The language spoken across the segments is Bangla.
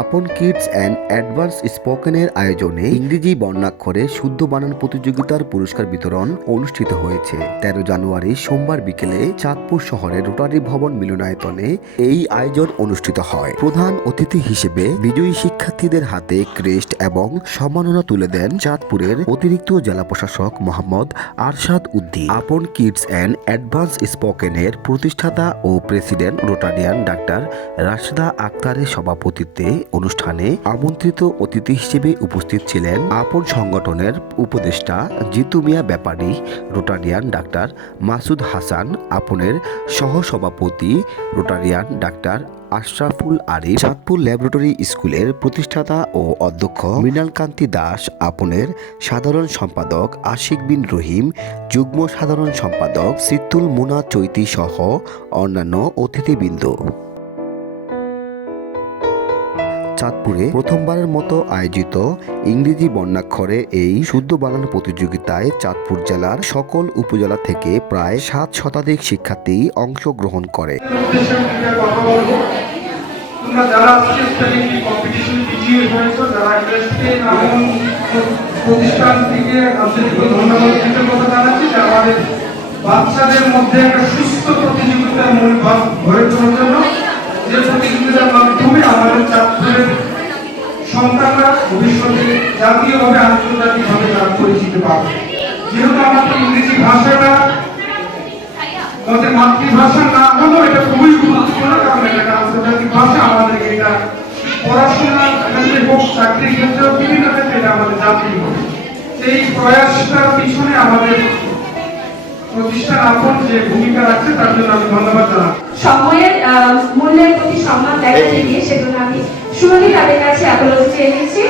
আপন কিডস অ্যান্ড অ্যাডভান্স স্পোকেনের আয়োজনে ইংরেজি বর্ণাক্ষরে শুদ্ধ বানান প্রতিযোগিতার পুরস্কার বিতরণ অনুষ্ঠিত হয়েছে। তেরো জানুয়ারি সোমবার বিকেলে চাঁদপুর শহরের রোটারি ভবন মিলনায়তনে এই আয়োজন অনুষ্ঠিত হয়। প্রধান অতিথি হিসেবে বিজয়ী শিক্ষার্থীদের হাতে ক্রেস্ট এবং সম্মাননা তুলে দেন চাঁদপুরের অতিরিক্ত জেলা প্রশাসক মোহাম্মদ আরশাদ উদ্দিন। আপন কিডস অ্যান্ড অ্যাডভান্স স্পোকেনের প্রতিষ্ঠাতা ও প্রেসিডেন্ট রোটারিয়ান ডাক্তার রাশেদা আক্তারের সভাপতিত্বে অনুষ্ঠানে আমন্ত্রিত অতিথি হিসেবে উপস্থিত ছিলেন আপন সংগঠনের উপদেষ্টা জিতু মিয়া ব্যাপারী, রোটারিয়ান ডাক্তার মাসুদ হাসান, আপনের সহসভাপতি Rotarian doctor Ashraful Arif Chandpur laboratory স্কুলের প্রতিষ্ঠাতা ও অধ্যক্ষ মৃণালকান্তি দাস, আপনের সাধারণ সম্পাদক আশিক বিন রহিম, যুগ্ম সাধারণ সম্পাদক সিতুল মুনা চৈতি সহ অন্যান্য অতিথিবৃন্দ। চাঁদপুরে প্রথমবারের মতো আয়োজিত ইংরেজি বর্ণাক্ষরে এই শুদ্ধ বানান প্রতিযোগিতায় চাঁদপুর জেলার সকল উপজেলা থেকে প্রায় সাত শতাধিক শিক্ষার্থী অংশগ্রহণ করে। বাচ্চাদের মধ্যে একটা সুস্থ প্রতিযোগিতার মনোভাব গড়ে তোলার জন্য। যে চাঁদপুরের সন্তানরা ভবিষ্যতে জাতীয়ভাবে, আন্তর্জাতিকভাবে তারা পাবে। যেহেতু আমাদের ইংরেজি ভাষাটা আমাদের মাতৃভাষা না হলেও এটা খুবই গুরুত্বপূর্ণ, কারণ এটা আন্তর্জাতিক ভাষা। আমাদের এটা ক্ষেত্রে হোক চাকরির ক্ষেত্রে বিভিন্ন ক্ষেত্রে এটা আমাদের জাতীয় এই প্রয়াসটার পিছনে আমাদের প্রতিষ্ঠান আপন যে ভূমিকা রাখছে, তার জন্য আমি ধন্যবাদ সম্মান দেখাতে গিয়ে সেজন্য আমি সুরলি তাদের কাছে অ্যাপোলজি চেয়েছি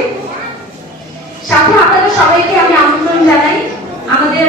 সাথে আপনাদের সবাইকে আমি আমন্ত্রণ জানাই। আমাদের